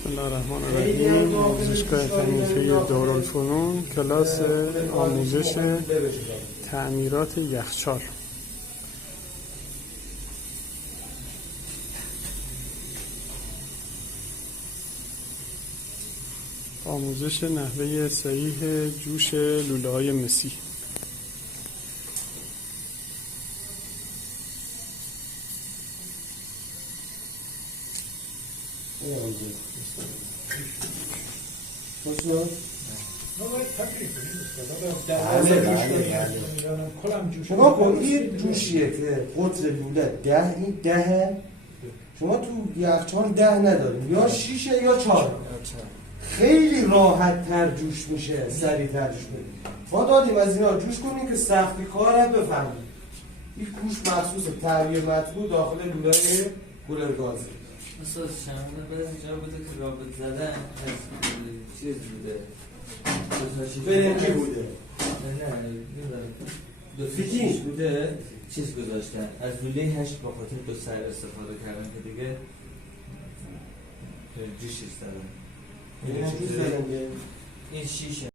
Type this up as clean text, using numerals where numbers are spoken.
بسم الله الرحمن الرحیم. آموزشگاه تنیفه دارالفنون، کلاس آموزش تعمیرات یخچال. آموزش نحوه صحیح جوش لوله‌های مسی. شما کن این جوشیه که قطر لوله 10 این 10. شما تو یخچال 10 نداریم، یا 6 یا 4. خیلی راحت تر جوش میشه، سریع تر جوش میشه. ما دادیم از اینا جوش کنیم که سختی کار هم بفهمیم. این کوش مخصوص تهویه مطبوع داخل لوله کولر گازه. مثلا شمعه باید اینجا بوده که رابط زدن از چیز بوده، فرنگی بوده، دو فیتینگ بوده، چیز گذاشتن از لوله 8 با خاطر دو سر استفاده کردن که دیگه جوشش دادن. این شیشه